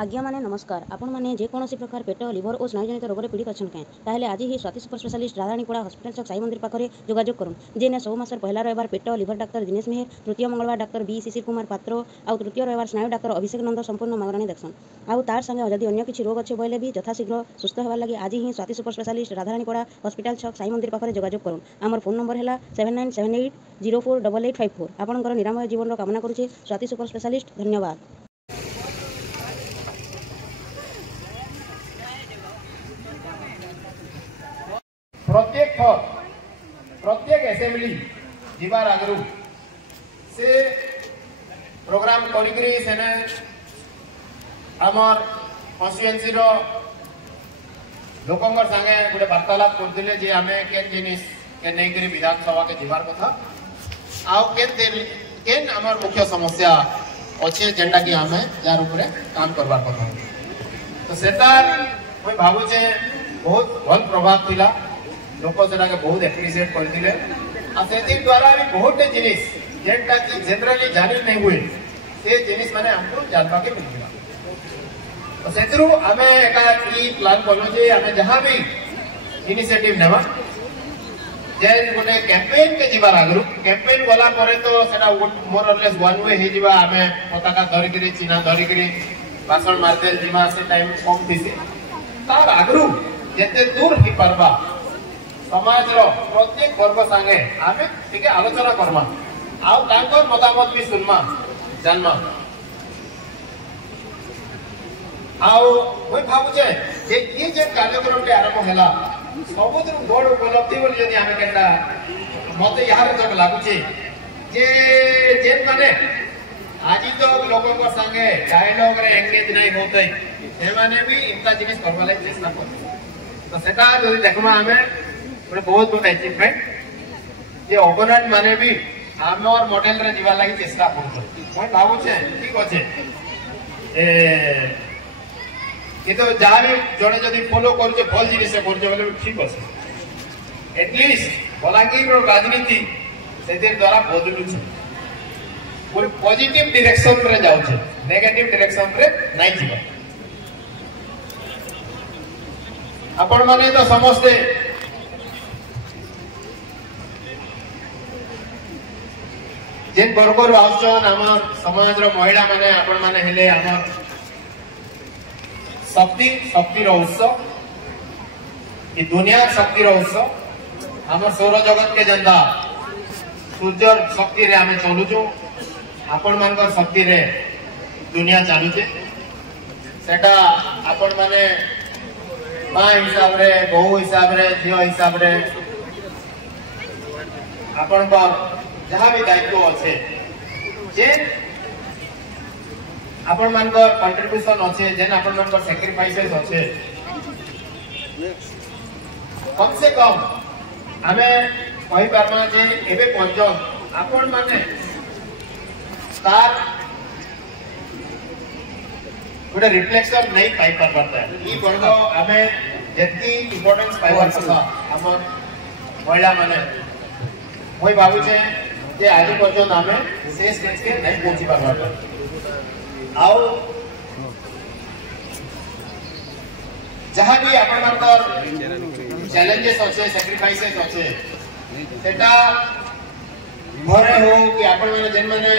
आज्ञा माने नमस्कार आपण मैंने जेकोसी प्रकार पेट लिभर और स्नायुजनित रोग पीड़ित अच्छा क्या ताहले आज ही स्वाति सुपर स्पेशलिस्ट राधारानीपड़ा हॉस्पिटल चौक साई मंदिर पाखे जोगाजोग करूँ जेने सब मासर पहला रविवार पेट लिभर डाक्तर दिनेश मेहर तृतीय मंगलवार डाक्तर बी शिशिर कुमार पात्र आउ तृतीय रविवार स्नायु डाक्तर अभिषेक नंद संपूर्ण मागराणी देखसन आउ तार संगे जदि अन्य किसी रोग अच्छे बोले भी यथाशीघ्र सुस्थ होगा लगे आज ही स्वाति सुपर स्पेशलिस्ट राधारानीपड़ा हॉस्पिटल चौक साई मंदिर पाखे जोगाजोग करूँ आमर फोन नंबर है 7978048854 आपंकर निरामय जीवन कामना करुचे स्वाति सुपर स्पेशलिस्ट धन्यवाद। प्रत्येक असेंबली जीवार आगरू से प्रोग्राम करी सेने आमर कन्स्टिट्युएंसी रो लोकंगर संगे गोटे वार्तालाप करथिले जे आमे केन जिनिस के नै करी विधानसभा के जीवार कथा आउ केन आमर मुख्य समस्या अच्छे जेंटा कि आमे यार ऊपर काम करबार कथा तो सेटार मैं भाबु जे बहुत भल प्रभाव थिला लोक सेटा के बहुत एप्रिशिएट करथिले आ सेति द्वारा भी बहुत जिनिस जेंटा कि जनरली जानि नै हुए से जिनिस माने हमको जानबा के मिलला तो सेतरु हमें एका ई प्लान करलो जे हमें जहां भी इनिशिएटिव नेवा जे गोटे कैंपेन के जीवार आगरु कैंपेन गला परे तो सेटा मोर और लेस वन वे हे जीवा हमें पताका धरि करी चिन्ह धरि करी भाषण मारते जीवा से टाइम कम दिसे तार आगरु जेते दूर ही परबा समाज रो प्रत्येक वर्ग संगे आमे ठीक आलोचना करमा आउ तांकर मतामत भी सुनमा जानमा आउ मैं भाबु जे ये जे कार्यक्रम के आरंभ हैला सबुतर बड़ उपलब्धि बोली जदी आमे केटा मते यार जग लागु छे जे जेन माने आज तो लोगों को संगे डायलॉग रे एंगेज नहीं होते से माने भी इतना जिनिस करबा लागि चेष्टा करते तो सेटा जदी देखमा हमें बहुत बहुत अचीवमेंट जे ओपोनेंट माने भी हमर मॉडल रे जीवा लागि चेष्टा करतो मैं भाबु छे ठीक अछि ये तो जाबी जड़े जदी फॉलो करजे भल जिनिस करजे बोले ठीक अछि एटलीस्ट बलांगीर रो राजनीति सेतिर द्वारा बदलु छे पूरी पॉजिटिव डायरेक्शन रे जाउ छे नेगेटिव डायरेक्शन रे नै जीवा आपण माने तो समझते जेन बरकर आउसन आमर समाज रो महिला माने आपण माने हेले आमर शक्ति रो उत्स ई दुनिया शक्ति रो उत्स आमर सौर जगत के जनता सूर्य शक्ति रे आमे चलु छु आपण मानकर शक्ति रे दुनिया चालु छे सेटा आपण माने मां हिसाब रे बहु हिसाब रे जियो हिसाब रे आपण पर जहाँ भी दायित्व अच्छे जे आपण मानकर कंट्रीब्यूशन अच्छे जेन आपण मानकर सैक्रिफाइसेस अच्छे कम से कम हमें कहि पारमा जे एबे पंचम आपण माने तार गोटे रिफ्लेक्शन नहीं पाई पारता है ई वर्ग हमें जेती इंपोर्टेंस पाइबार कथा हमर महिला माने मैं भाबु छे जे आज पर्यंत आमे से स्टेज के नहीं पहुंची पारबा आउ जहां भी आपण मानकर चैलेंजेस अच्छे सैक्रिफाइसेस अच्छे सेटा घरे हो कि आपण माने जेन माने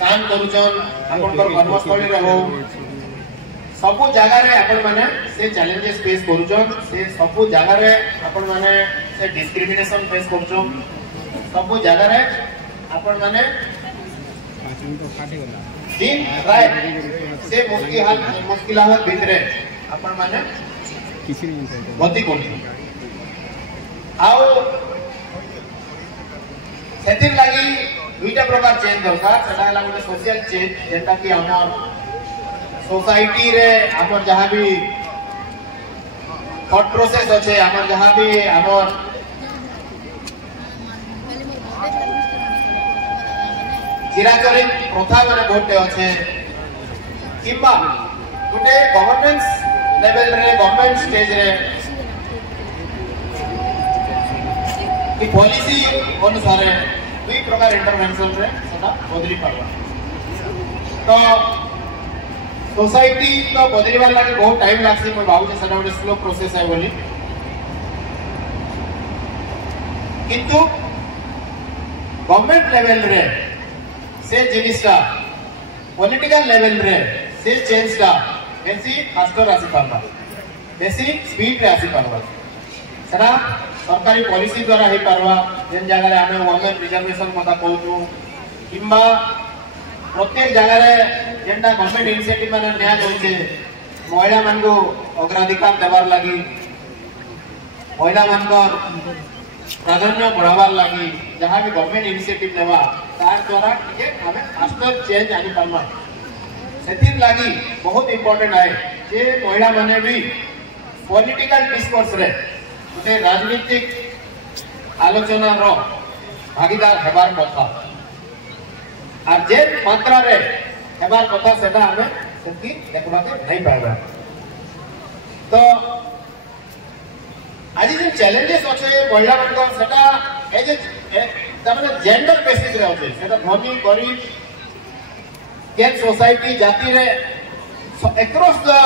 काम करूछन आपण पर कर्मस्थली रे हो सब जगह रे आपण माने से चैलेंजेस फेस करूछन से सब जगह रे आपण माने से डिस्क्रिमिनेशन फेस करूछन सब जगह रे आपण माने दिन रात से मुश्किलात भितरे आपण माने किसी गति करछन आउ सेतिर लागि दुईटा प्रकार चेंज दरकार सेटा लागो सोशल चेंज जेटा कि हमर सोसाइटी रे हमर जहां भी थॉट प्रोसेस अछि हमर जहां भी हमर चिराचरित प्रथा माने गोटे अच्छे किंबा गोटे गवर्नेंस लेवल रे गवर्नमेंट स्टेज रे कि पॉलिसी अनुसार दुई प्रकार इंटरवेंशन रे सेटा बदली पारबा तो सोसाइटी तो बदलवार लगे बहुत टाइम लागसी मैं भावुचे सेटा गोटे स्लो प्रोसेस है बोली किंतु गवर्नमेंट लेवल रे से जिनिसटा पॉलिटिकल लेवल रे से चेंजटा बेसी फास्टर आसी पारबा बेसी स्पीड रे आसी पारबा सेटा सरकारी पॉलिसी द्वारा हे पारबा जेन जगह रे आमे वुमेन रिजर्वेशन कथा कहू किंबा प्रत्येक जगह रे जेंटा गवर्नमेंट इनिशिएटिव माने न्याय होचे महिला मान को अग्राधिकार देवार लागि महिला मान को प्राधान्य बढ़ावार लागि जहां भी गवर्नमेंट इनिशिएटिव लेवा तार द्वारा के हमें फास्टर चेंज आनी पारमा सेतिर लागि बहुत इंपोर्टेंट है जे महिला माने भी पॉलिटिकल डिस्कोर्स रे उते राजनीतिक आलोचना रो भागीदार हेबार कथा और जे मात्रा रे हेबार कथा सेटा हमें सेति देखबा के नहीं पाएबा तो आज जे चैलेंजेस अछि महिला मान को सेटा एज तमने जेंडर बेसिस रे अछि सेटा धनी गरीब केन सोसाइटी जाति रे अक्रॉस द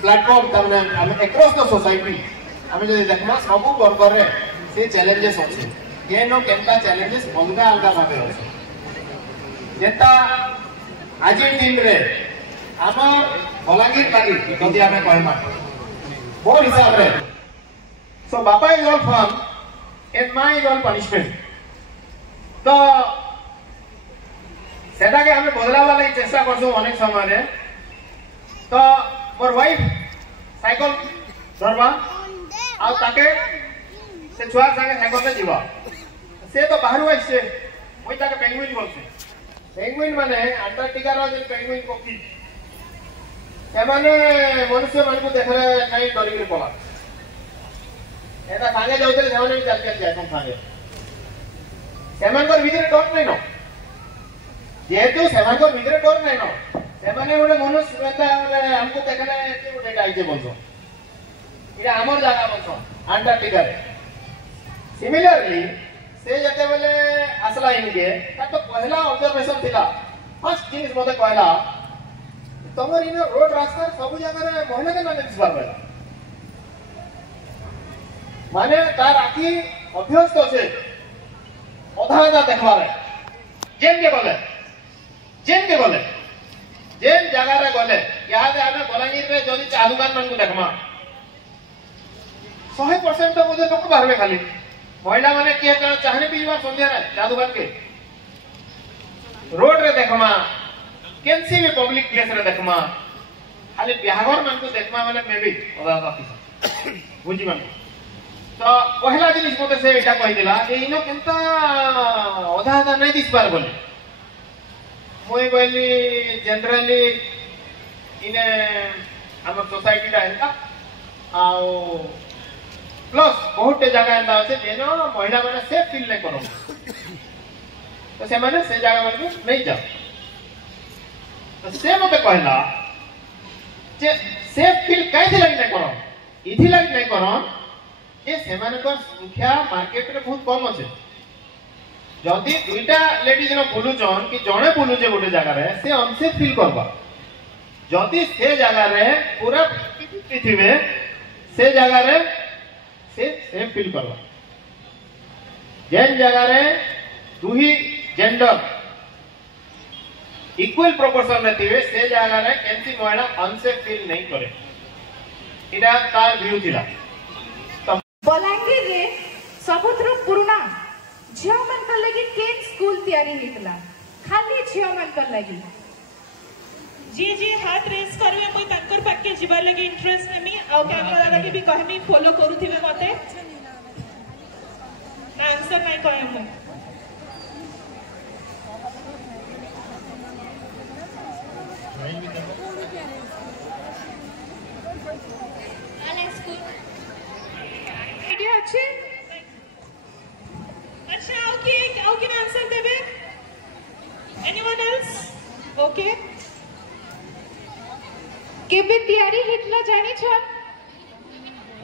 प्लेटफॉर्म तमने हम अक्रॉस द सोसाइटी हम जे देखमा सब वर्ग रे से चैलेंजेस अछि केनो केनता चैलेंजेस अलगा अलगा भाबे अछि जेता आज दिन रे हमर बलांगीर लागि जदि हमें कहमा मोर हिसाब रे सो बापा is all fun and my is all punishment तो सेटा के हमें बदलावा लागि चेष्टा करछो अनेक समय रे तो मोर वाइफ साइकिल धरबा आ ताके से छुआ संगे साइकिल से जीवा से तो बाहर आइसे ओइ ताके पेंगुइन बोलछे पेंगुइन माने अंटार्कटिका रो जे पेंगुइन पक्षी सेमाने मनुष्य मान को देखले नहीं डरी के पला एटा संगे जाउते सेमाने भी चल चल जाय हम संगे सेमान को भीतर डर नहीं न जेतु सेमान को भीतर डर नहीं न सेमाने गोटे मनुष्य एटा हमको देखले के गोटे आइजे बोलछो इरा हमर जागा बोलछो अंटार्कटिका रे सिमिलरली से जते बेले आसला इनके तो पहला ऑब्जर्वेशन थिला फर्स्ट थिंग मते कहला तमर इन रोड रास्ता सब जगह रे महिला के नाम दिसबार बेला माने तार आखी अभ्यस्त छे अधाजा देखबा रे जेन के गले जेन जगह रे गले याद आमे बलांगीर रे जदी चा दुकान मान को देखमा 100% तो मुझे लोक बाहर में खाली महिला माने के चाहने पीवा संध्या रे चा दुकान के रोड रे देखमा केनसी में पब्लिक प्लेस रे देखमा खाली बिहाघर मान को देखमा माने मे भी ओदा ऑफिस बुझी मान तो पहला जिनिस मते से एटा कहि दिला जे इनो केनता ओदा नहीं दिस पार बोले मोय बोली जनरली इने हमर सोसाइटी रा हेता आओ प्लस बहुत जगह एंदा আছে जेनो महिला माने सेफ फील नहीं करो तो से माने से जगह मान को नहीं जा तो से मते कहला जे सेफ फील काहे लगी नहीं करो इथि लगी नहीं करो जे से माने को संख्या मार्केट रे बहुत कम আছে जदी दुईटा लेडीज न बुलुचन कि जणे बुलुचे गोटे जगह रे से अनसेफ फील करबा जदी से जगह रे पूरा पृथ्वी से जगह रे से सेफ फील करबा जेन जगह रे दुही जेंडर इक्वल प्रोपोर्शन में थिवे से जगह रे केनसी महिला अनसेफ फील नहीं करे इडा तार व्यू थिला बलांगीर रे सबुत्र पुराना झिया मन कर लगी केन स्कूल तैयारी निकला खाली झिया मन कर लगी जी जी हाथ रेस करवे कोई तंकर पक्के जीवा लगी इंटरेस्ट नेमी आ कैमरा दादा के भी कहमी फॉलो करूथिबे मते ना आंसर नहीं कहम आले स्कूल आइडिया अच्छे अच्छा आओ के आंसर देबे एनीवन एल्स ओके केबे तैयारी हितला जानी छ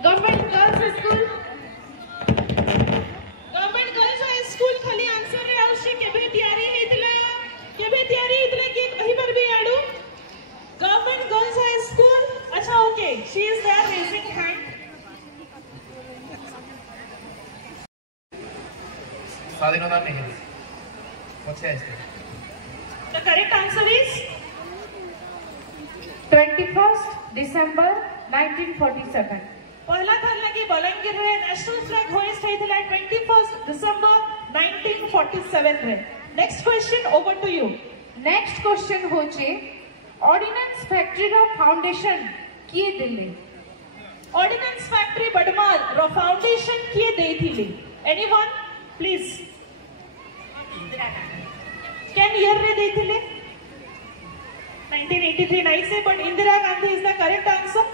गवर्नमेंट गर्ल्स स्कूल स्कूल खाली आंसर रे आवश्यक केबे तैयारी हितला के कहि परबे आडू स्वाधीनता नहीं है पछे आइसे The correct answer is 21st December 1947. पहला थर लगी बलांगीर रे नेशनल फ्लैग होइस्ट हेतिला 21st December 1947 रे. Next question over to you. Next question होचे ऑर्डिनेंस फैक्ट्री रो फाउंडेशन किए दिले? ऑर्डिनेंस फैक्ट्री बडमाल रो फाउंडेशन किए देथिले? Anyone please? Can year रे देथिले? 1983 नाइस है, but Indira Gandhi is the correct answer.